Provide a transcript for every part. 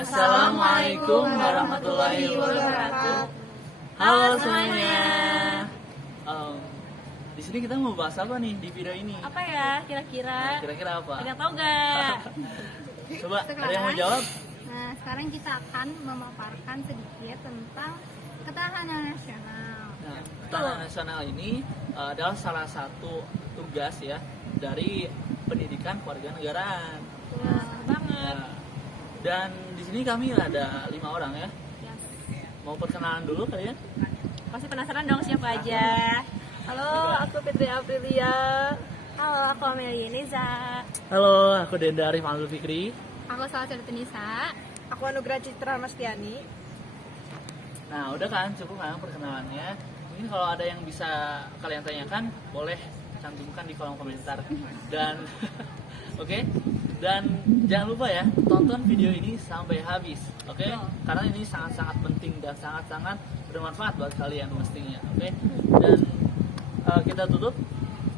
Assalamualaikum warahmatullahi wabarakatuh. Halo semuanya. Di sini kita mau bahas apa nih di video ini? Apa ya kira-kira? Kira-kira apa? Ada yang tahu nggak? Coba ada yang mau jawab? Nah, sekarang kita akan memaparkan sedikit tentang ketahanan nasional. Nah, ketahanan nasional ini adalah salah satu tugas ya dari pendidikan kewarganegaraan. Wah, banget. Nah, dan di sini kami ada 5 orang ya. Yes. Mau perkenalan dulu kalian? Pasti penasaran dong siapa aja. Halo, aku Fitri Aprilia. Halo, aku Amelia Neza. Halo, aku Denda Arif Alul Fikri. Aku Salsa Nisa. Aku Anugrah Citra Mastiani. Nah, udah kan, cukup kan perkenalannya. Mungkin kalau ada yang bisa kalian tanyakan, boleh cantumkan di kolom komentar. Dan oke. Dan jangan lupa ya, tonton video ini sampai habis, oke? Karena ini sangat-sangat penting dan sangat-sangat bermanfaat buat kalian mestinya, oke? Dan kita tutup.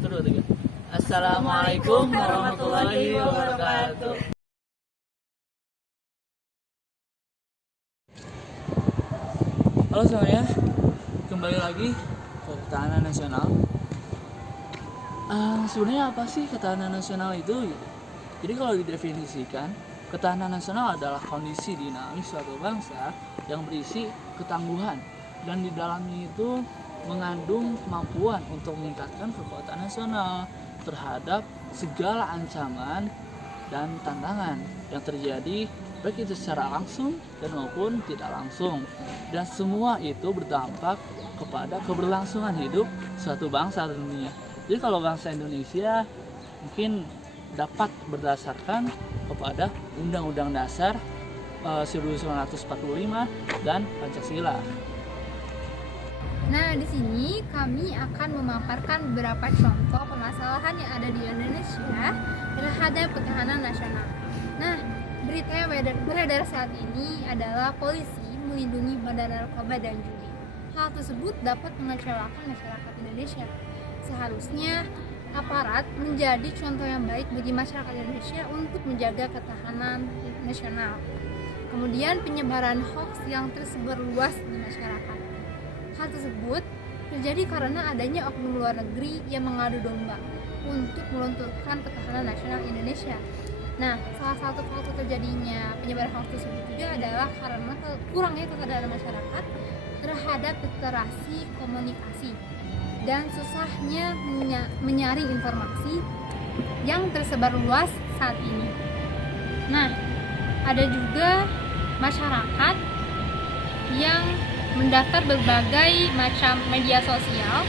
1, 2, 3. Assalamualaikum warahmatullahi wabarakatuh. Halo semuanya, kembali lagi ke ketahanan nasional. Sebenarnya apa sih ketahanan nasional itu? Jadi kalau didefinisikan, ketahanan nasional adalah kondisi dinamis suatu bangsa yang berisi ketangguhan dan di dalamnya itu mengandung kemampuan untuk meningkatkan kekuatan nasional terhadap segala ancaman dan tantangan yang terjadi baik itu secara langsung dan maupun tidak langsung, dan semua itu berdampak kepada keberlangsungan hidup suatu bangsa tentunya. Jadi kalau bangsa Indonesia mungkin dapat berdasarkan kepada Undang-Undang Dasar 1945 dan Pancasila. Nah, di sini kami akan memaparkan beberapa contoh permasalahan yang ada di Indonesia terhadap ketahanan nasional. Nah, berita yang beredar saat ini adalah polisi melindungi bandar narkoba dan judi. Hal tersebut dapat mengecewakan masyarakat Indonesia. Seharusnya aparat menjadi contoh yang baik bagi masyarakat Indonesia untuk menjaga ketahanan nasional. Kemudian penyebaran hoax yang tersebar luas di masyarakat. Hal tersebut terjadi karena adanya oknum luar negeri yang mengadu domba untuk melunturkan ketahanan nasional Indonesia. Nah, salah satu faktor terjadinya penyebaran hoax tersebut juga adalah karena kurangnya kesadaran masyarakat terhadap literasi komunikasi dan susahnya menyaring informasi yang tersebar luas saat ini. Nah, ada juga masyarakat yang mendaftar berbagai macam media sosial,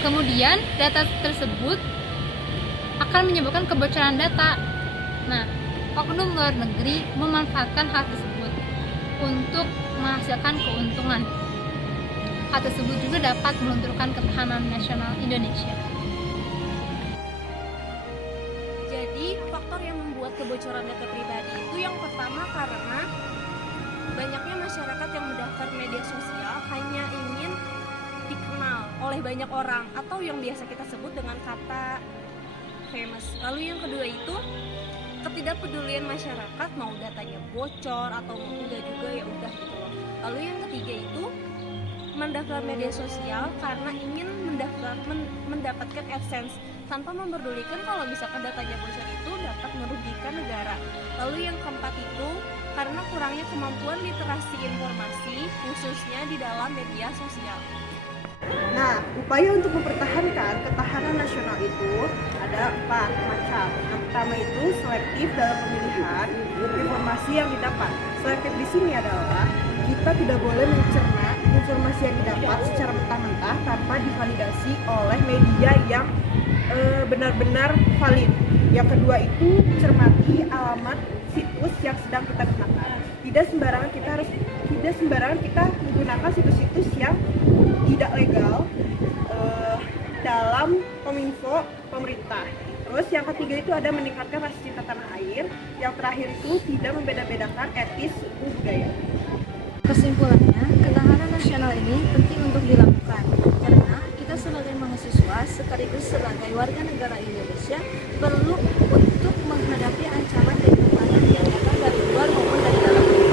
kemudian data tersebut akan menyebabkan kebocoran data. Nah, oknum luar negeri memanfaatkan hal tersebut untuk menghasilkan keuntungan. Hal tersebut juga dapat melunturkan ketahanan nasional Indonesia. Jadi, faktor yang membuat kebocoran data pribadi itu yang pertama karena banyaknya masyarakat yang mendaftar media sosial hanya ingin dikenal oleh banyak orang atau yang biasa kita sebut dengan kata famous. Lalu yang kedua itu ketidakpedulian masyarakat, mau datanya bocor atau enggak juga ya udah gitu loh. Lalu yang ketiga itu mendaftar media sosial karena ingin mendapatkan AdSense tanpa memperdulikan kalau misalkan datanya bocor itu dapat merugikan negara. Lalu yang keempat itu karena kurangnya kemampuan literasi informasi khususnya di dalam media sosial. Nah, upaya untuk mempertahankan ketahanan nasional itu ada 4 macam. Yang pertama itu selektif dalam pemilihan informasi yang didapat. Selektif di sini adalah kita tidak boleh mencerna informasi yang didapat secara mentah-mentah tanpa divalidasi oleh media yang benar-benar valid. Yang kedua itu cermati alamat situs yang sedang kita gunakan. Tidak sembarangan kita menggunakan situs-situs yang tidak legal dalam kominfo pemerintah. Terus yang ketiga itu ada meningkatkan rasa cinta tanah air. Yang terakhir itu tidak membeda-bedakan etis, suku, budaya. Kesimpulannya, ketahanan nasional ini penting untuk dilakukan karena kita sebagai mahasiswa sekaligus sebagai warga negara Indonesia perlu untuk menghadapi ancaman dan tekanan yang datang dari luar maupun dari dalam negeri.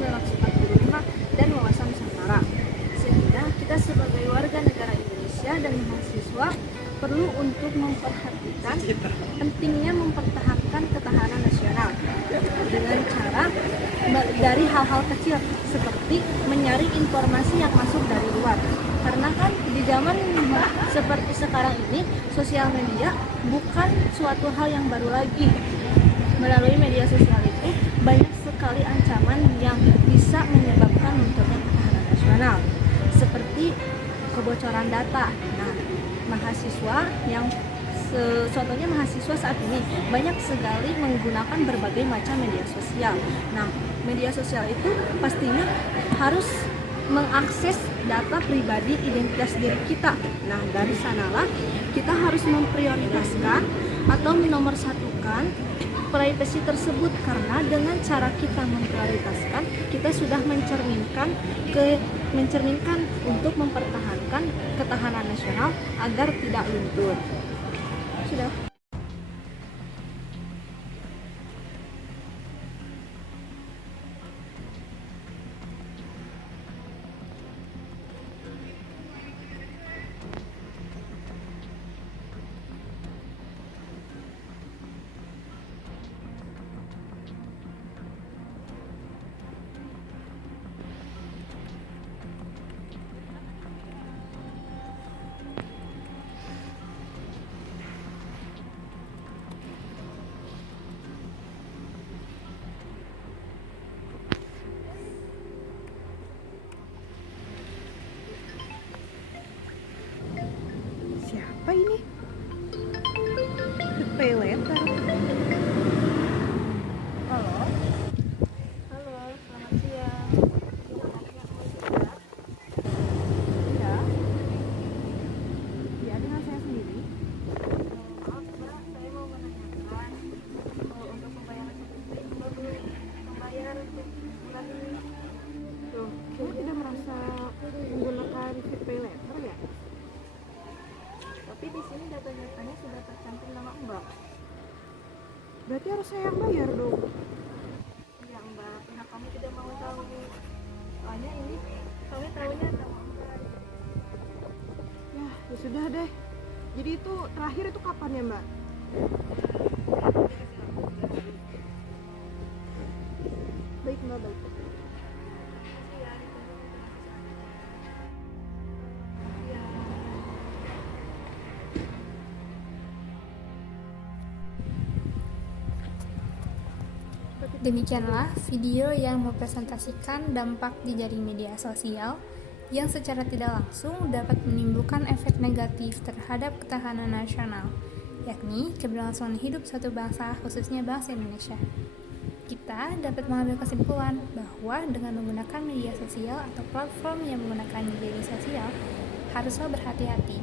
1945 dan wawasan Nusantara. Sehingga kita sebagai warga negara Indonesia dan mahasiswa perlu untuk memperhatikan pentingnya mempertahankan ketahanan nasional dengan cara dari hal-hal kecil seperti menyaring informasi yang masuk dari luar. Karena kan di zaman seperti sekarang ini, sosial media bukan suatu hal yang baru lagi. Melalui media sosial itu banyak sekali ancaman yang bisa menyebabkan munculnya ketahanan nasional, seperti kebocoran data. Nah, mahasiswa yang contohnya mahasiswa saat ini banyak sekali menggunakan berbagai macam media sosial. Nah, media sosial itu pastinya harus mengakses data pribadi identitas diri kita. Nah, dari sanalah kita harus memprioritaskan atau menomorsatukan privasi tersebut, karena dengan cara kita memprioritaskan, kita sudah mencerminkan untuk mempertahankan ketahanan nasional agar tidak luntur. Sudah. Siapa ini? Pay letter. Halo. Halo, selamat siang. Ya. Ya, dengan saya sendiri. Maaf, Mbak, saya mau menanyakan untuk pembayaran SPP, Mbak belum membayar untuk bulan ini. Loh, kamu tidak merasa menggunakan pay letter ya? Tapi di sini data-datanya sudah tercantum nama Mbak. Berarti harus saya yang bayar dong. Ya Mbak, pihak kami tidak mau tahu. Soalnya ini kami tahunya nama Mbak. Ya sudah deh. Jadi itu terakhir itu kapan ya, Mbak? Baik, Mbak, baik. Demikianlah video yang mempresentasikan dampak di jaring media sosial yang secara tidak langsung dapat menimbulkan efek negatif terhadap ketahanan nasional, yakni keberlangsungan hidup suatu bangsa, khususnya bangsa Indonesia. Kita dapat mengambil kesimpulan bahwa dengan menggunakan media sosial atau platform yang menggunakan media sosial, haruslah berhati-hati,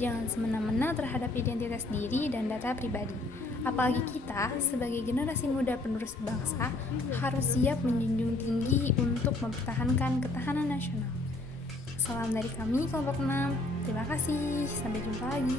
jangan semena-mena terhadap identitas diri dan data pribadi. Apalagi kita sebagai generasi muda penerus bangsa harus siap menjunjung tinggi untuk mempertahankan ketahanan nasional. Salam dari kami kelompok 6. Terima kasih. Sampai jumpa lagi.